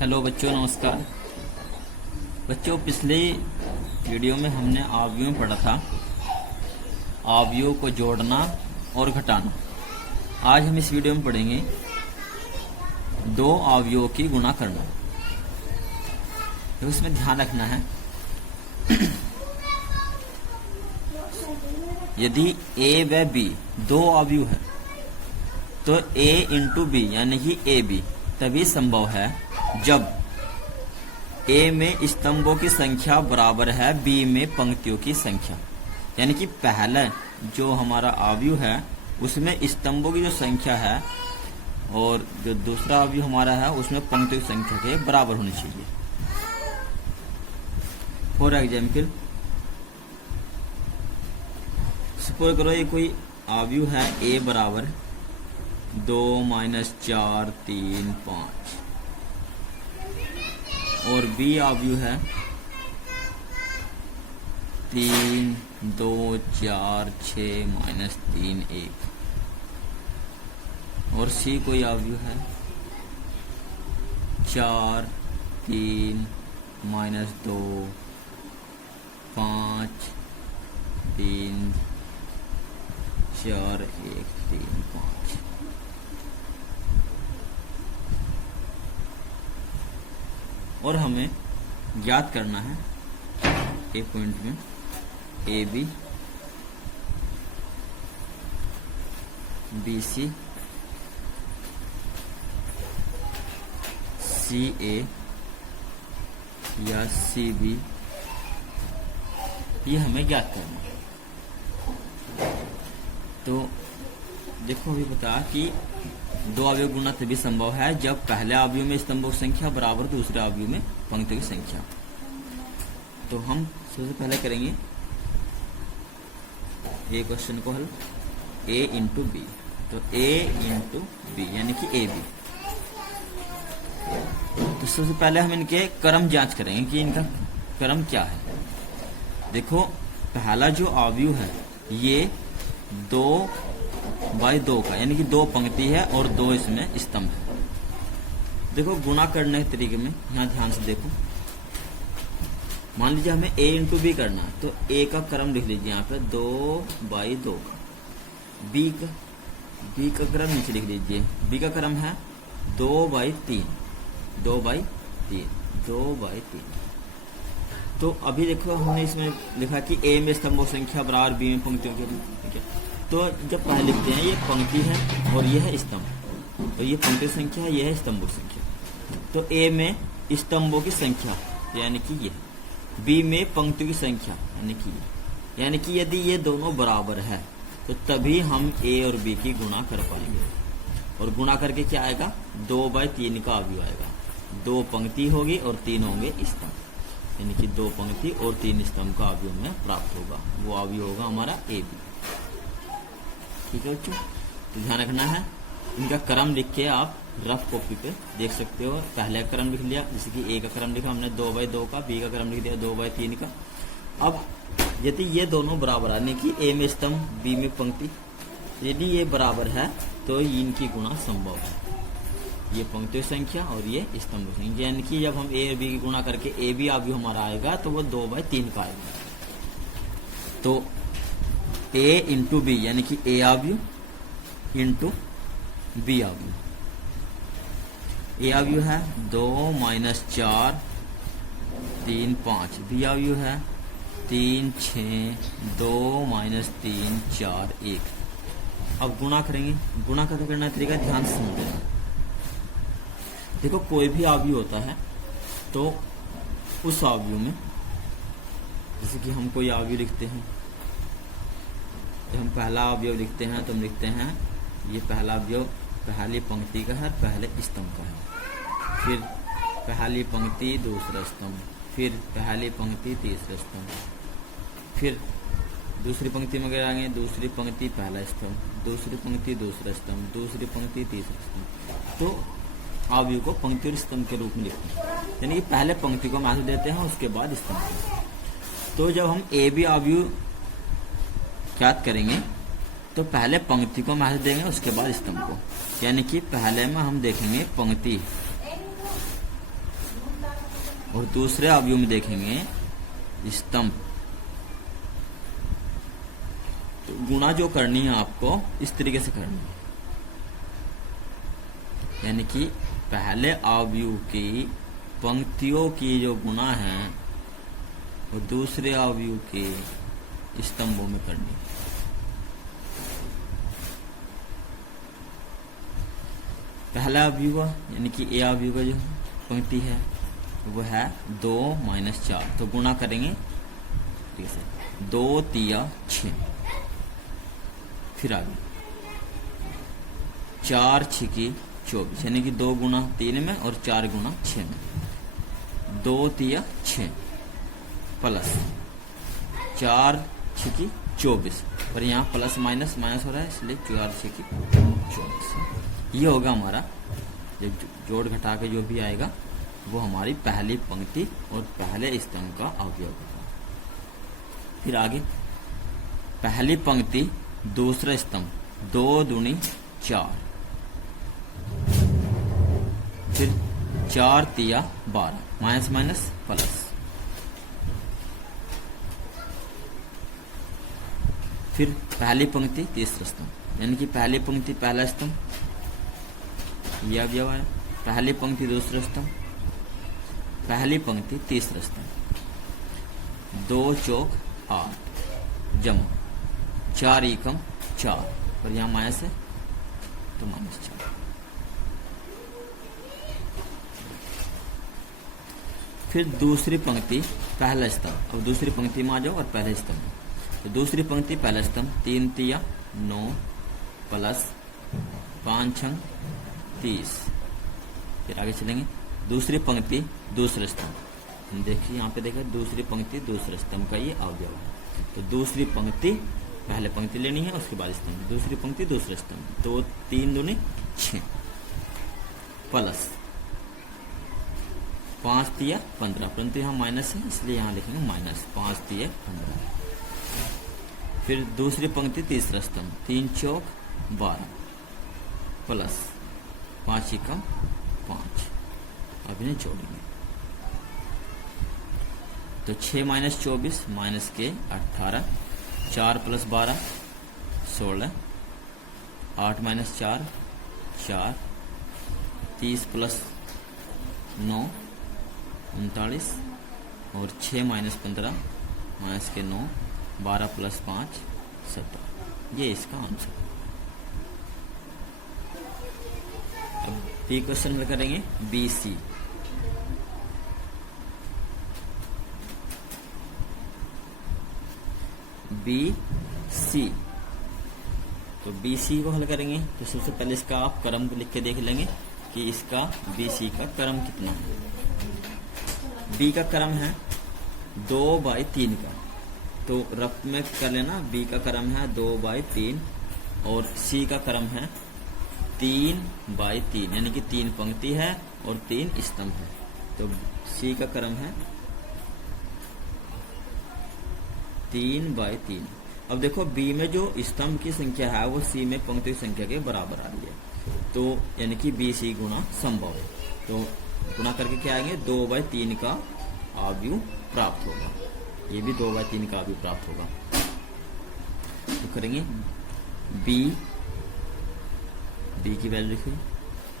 Hello बच्चों, नमस्कार। बच्चों, पिछले वीडियो में हमने आवयवों में पढ़ा था आवयवों को जोड़ना और घटाना। आज हम इस वीडियो में पढ़ेंगे दो आवयवों की गुणा करना। तो इसमें ध्यान रखना है, यदि a व b दो आवयव है तो a इंटू बी यानी कि ए बी तभी संभव है जब a में स्तंभों की संख्या बराबर है b में पंक्तियों की संख्या। यानी कि पहला जो हमारा आवयव है उसमें स्तंभों की जो संख्या है और जो दूसरा आवयव हमारा है उसमें पंक्तियों की संख्या के बराबर होनी चाहिए। फॉर एग्जाम्पल, सपोज करो ये कोई आवयव है a बराबर 2 - 4 3 5 और b आवयव है 3 2 4 6 - 3 1 और c कोई आवयव है 4 3 - 2 5 3 4 1 3 5। और हमें ज्ञात करना है एक पॉइंट में ए बी बी सी सी ए या सी बी, ये हमें ज्ञात करना है। तो देखो अभी बता कि दो अवयव गुणा तभी संभव है जब पहले अवयव में स्तंभों की संख्या बराबर दूसरे अवयव में पंक्तियों की संख्या। तो हम सबसे पहले करेंगे ये क्वेश्चन को हल a इंटू बी। तो a इंटू बी यानी कि ए बी। तो सबसे पहले हम इनके क्रम जांच करेंगे कि इनका क्रम क्या है। देखो पहला जो अवयव है ये 2/2 का यानी कि 2 पंक्ति है और 2 इसमें स्तंभ है। देखो गुणा करने के तरीके में यहाँ ध्यान से देखो, मान लीजिए हमें a इंटू बी करना है तो a का क्रम लिख लीजिए यहाँ पे 2/2 का। b का क्रम नीचे लिख लीजिए, b का क्रम है 2/3 2/3 2/3। तो अभी देखो हमने इसमें लिखा कि a में स्तंभों की संख्या बराबर b में पंक्तियों की। ठीक है, तो जब पहले लिखते हैं ये पंक्ति है और ये है स्तंभ, तो ये पंक्ति संख्या है, ये है स्तंभों की संख्या। तो a में स्तंभों की संख्या यानी कि ये, b में पंक्तियों की संख्या यानी कि ये, यानी कि यदि ये दोनों बराबर है तो तभी हम a और b की गुणा कर पाएंगे। और गुणा करके क्या आएगा, 2/3 का अवयव आएगा। 2 पंक्ति होगी और 3 होंगे स्तंभ, यानी कि 2 पंक्ति और 3 स्तंभ का अवयव में प्राप्त होगा। वो अवयव होगा हमारा ए बी। ठीक है बच्चों, तो ध्यान रखना है, इनका क्रम लिख के आप रफ कॉपी पे देख सकते हो। पहले क्रम लिख लिया, जैसे कि ए का क्रम लिखा हमने 2/2 का, बी का क्रम लिख दिया 2/3 का। अब यदि ये दोनों बराबर यानी कि ए में स्तंभ बी में पंक्ति, यदि ये बराबर है तो इनकी गुणा संभव है। ये पंक्तियों संख्या और ये स्तंभ संख्या, यानी कि जब हम ए और बी की गुणा करके ए बी अवयव हमारा आएगा तो वो 2/3 का आएगा। तो a इंटू बी यानी कि a अवयव इंटू बी अवयव। a अवयव है 2 - 4 3 5, बी अवयव है 3 6 2 - 3 4 1। अब गुणा करेंगे, गुणा कैसे करना है तरीका ध्यान से समझना। देखो कोई भी अवयव होता है तो उस अवयव में, जैसे कि हम कोई अवयव लिखते हैं, जब हम पहला अवयव लिखते हैं तो हम लिखते हैं ये पहला अवयव पहली पंक्ति का है, पहले स्तंभ का है। फिर पहली पंक्ति दूसरा स्तंभ, फिर पहली पंक्ति तीसरा स्तंभ, फिर दूसरी पंक्ति में अगर आगे दूसरी पंक्ति पहला स्तंभ, दूसरी पंक्ति दूसरा स्तंभ, दूसरी पंक्ति तीसरा स्तंभ। तो अवयव को पंक्ति और स्तंभ के रूप में लिखते हैं, यानी कि पहले पंक्ति को महत्व देते हैं उसके बाद स्तंभ। तो जब हम ए बी अवयव ज्ञात करेंगे तो पहले पंक्ति को महत्व देंगे उसके बाद स्तंभ को, यानी कि पहले में हम देखेंगे पंक्ति, और दूसरे अवयव में देखेंगे स्तंभ। तो गुणा जो करनी है आपको इस तरीके से करनी है, यानी कि पहले अवयव की पंक्तियों की जो गुणा है वो दूसरे अवयव के स्तंभों में करनी है। पहला अवयव यानी कि ए अवयव का जो पंक्ति है वो है 2 - 4, तो गुणा करेंगे ठीक है, 2 तिया 6। फिर आगे 4 छिकी 24, यानी कि 2 गुना 3 में और 4 गुना 6 में, 2 तिया 6 प्लस 4 छिकी 24, पर यहाँ प्लस माइनस माइनस हो रहा है इसलिए 4 छिकी 24। ये होगा हमारा जब जोड़ घटा के जो भी आएगा वो हमारी पहली पंक्ति और पहले स्तंभ का अवयव होगा। फिर आगे पहली पंक्ति दूसरा स्तंभ 2 दूनी 4, फिर 4 तिया 12, माइनस माइनस प्लस, फिर पहली पंक्ति तीसरा स्तंभ, यानी कि पहली पंक्ति पहला स्तंभ यह अवयव है, पहली पंक्ति दूसरा स्तंभ, पहली पंक्ति तीसरा स्तंभ, 2 चौक 8 जमा 4 एकम 4, पर यहाँ माइनस है तो -4। फिर दूसरी पंक्ति पहला स्तंभ, अब दूसरी पंक्ति में आ जाओ और पहले स्तंभ, तो दूसरी पंक्ति पहला स्तंभ 3 तिया 9 प्लस 5 छंग 30। फिर आगे चलेंगे दूसरी पंक्ति दूसरे स्तंभ, देखिए यहाँ पे देखिए दूसरी पंक्ति दूसरे स्तंभ का ये अवयव है। तो दूसरी पंक्ति पहले पंक्ति लेनी है उसके बाद स्तंभ, दूसरी पंक्ति दूसरे स्तंभ, 2 3 दूनी 6 प्लस 5 तिया 15, परंतु यहाँ माइनस है इसलिए यहाँ लिखेंगे माइनस 5 तिया 15। फिर दूसरी पंक्ति तीसरा स्तंभ 3 चौक 12 प्लस 5 एकम 5, अब इन्हें जोड़ेंगे तो 6 - 24 माइनस के 18, 4 + 12 16, 8 - 4 4, 30 + 9 39, और 6 - 15 माइनस के 9, 12 + 5 17। ये इसका आंसर। अब बी क्वेश्चन में करेंगे BC। BC, तो BC को हल करेंगे तो सबसे पहले इसका आप क्रम को लिख के देख लेंगे कि इसका BC का क्रम कितना है। B का क्रम है 2/3 का, तो रफ में कर लेना, B का क्रम है 2/3 और C का क्रम है 3/3, यानी कि 3 पंक्ति है और 3 स्तंभ है, तो C का क्रम है 3/3। अब देखो B में जो स्तंभ की संख्या है वो C में पंक्ति की संख्या के बराबर आ रही है, तो यानी कि BC गुना संभव है, तो गुना करके क्या आएंगे 2/3 का अवयव प्राप्त होगा, ये भी 2/3 का अवयव प्राप्त होगा। तो करेंगे B की वैल्यू लिखिए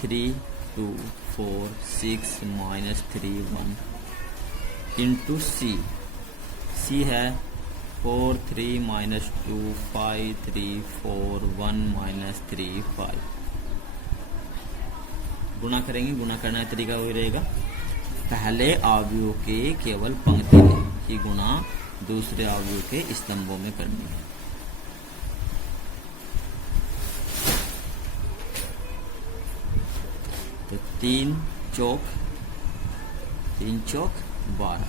3 2 4 6 -3 1 इंटू C है 4 3 -2 5 3 4 1 -3 5। गुणा करेंगे, गुणा करने का तरीका वही रहेगा, पहले अवयव के केवल पंक्ति की गुणा दूसरे अवयव के स्तंभों में करनी है। तो 3 चौक 12,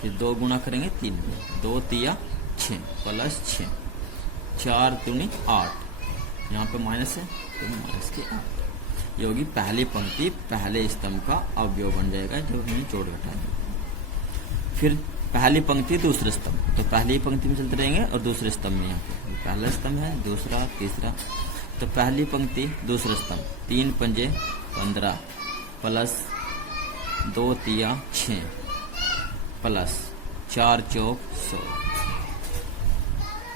फिर 2 गुणा करेंगे 3 में, 2 तिया 6 प्लस 6, 4 दूनी 8, यहाँ पे माइनस है तो माइनस के 8। ये होगी पहली पंक्ति पहले स्तंभ का अवयव बन जाएगा जब हमने जोड़ घटाएंगे। फिर पहली पंक्ति दूसरे स्तंभ, तो पहली पंक्ति में चलते रहेंगे और दूसरे स्तंभ में यहाँ पे पहला स्तंभ है दूसरा तीसरा, तो पहली पंक्ति दूसरा स्तंभ 3 पंजे 15 प्लस 2 तिया 6 प्लस 4 चौक 16।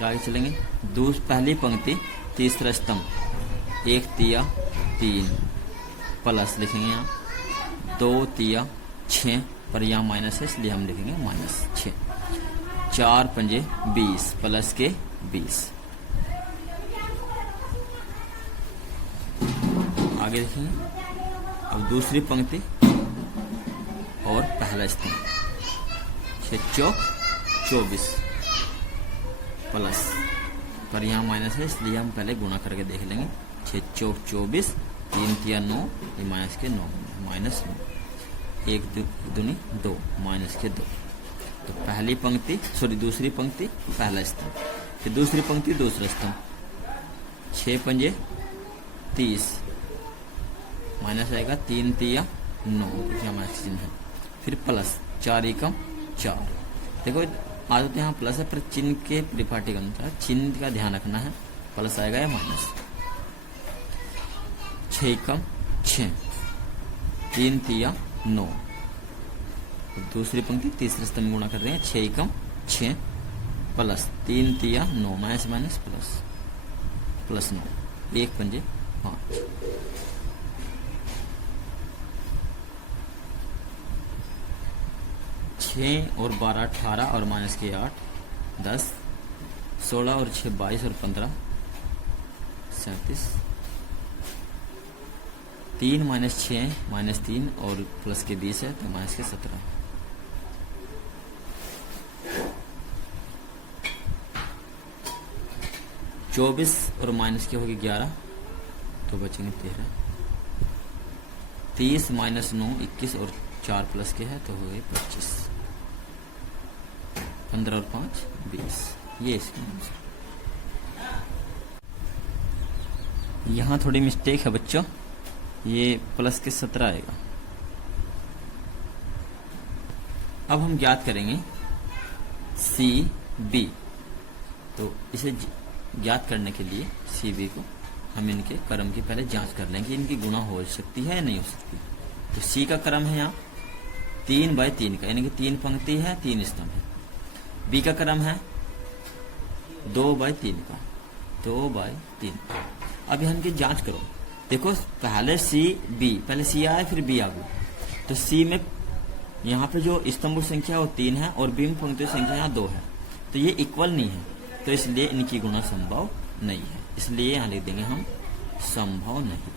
आगे चलेंगे, पहली पंक्ति तीसरा स्तंभ 1 तिया 3 प्लस लिखेंगे यहाँ 2 तिया 6 पर यहाँ माइनस है इसलिए हम लिखेंगे -6। 4 पंजे 20 प्लस के 20। आगे देखेंगे, अब दूसरी पंक्ति और पहला स्तंभ 6 चौक 24 प्लस पर यहाँ माइनस है इसलिए हम पहले गुणा करके देख लेंगे। 6 चौक 24, 3 तिया 9, ये माइनस के 9 -9, 1 दूनी 2 माइनस के 2। तो पहली पंक्ति दूसरी पंक्ति पहला स्तंभ, फिर दूसरी पंक्ति दूसरा स्तंभ 6 पंजे 30 माइनस आएगा 3 तिया 9 माइनस चिन्ह है, फिर प्लस 4 एकम 4। देखो आदत यहाँ प्लस है पर चिन्ह के परिपाटी के अनुसार चिन्ह का ध्यान रखना है, प्लस आएगा या माइनस। 6 एकम 6, 3 तिया 9, दूसरी पंक्ति तीसरे स्तंभ गुणा कर रहे हैं 6 एकम 6 प्लस 3 तिया 9 माइनस माइनस प्लस 9, 1 पंजे 5। 6 और 12 18 और माइनस के 8 10, 16 और 6 22 और 15 37, 3 माइनस 6 माइनस 3 और प्लस के 20 है तो माइनस के 17। चौबीस और माइनस के होगी 11 तो बचेंगे 13। 30 माइनस 9 21 और 4 प्लस के है तो हो गए 25। 15 और 5 20। ये इसका आंसर। यहाँ थोड़ी मिस्टेक है बच्चों, ये प्लस के 17 आएगा। अब हम ज्ञात करेंगे सी बी। तो इसे ज्ञात करने के लिए सी बी को हम इनके क्रम की पहले जांच कर लेंगे, इनकी गुणा हो सकती है या नहीं हो सकती। तो सी का क्रम है यहाँ 3 बाई 3 का, यानी कि 3 पंक्ति है 3 स्तंभ है। बी का क्रम है 2 बाई 3 का, 2 बाई 3। अब यहाँ की जांच करो, देखो पहले सी बी, पहले सी आया फिर बी आ गई। तो सी में यहाँ पे जो स्तंभ संख्या वो 3 है और बी में पंक्ति संख्या यहाँ 2 है, तो ये इक्वल नहीं है, तो इसलिए इनकी गुणा संभव नहीं है। इसलिए यहाँ लिख देंगे हम संभव नहीं,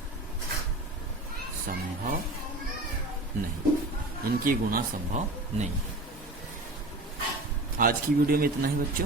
संभव नहीं, इनकी गुणा संभव नहीं है। आज की वीडियो में इतना ही बच्चों।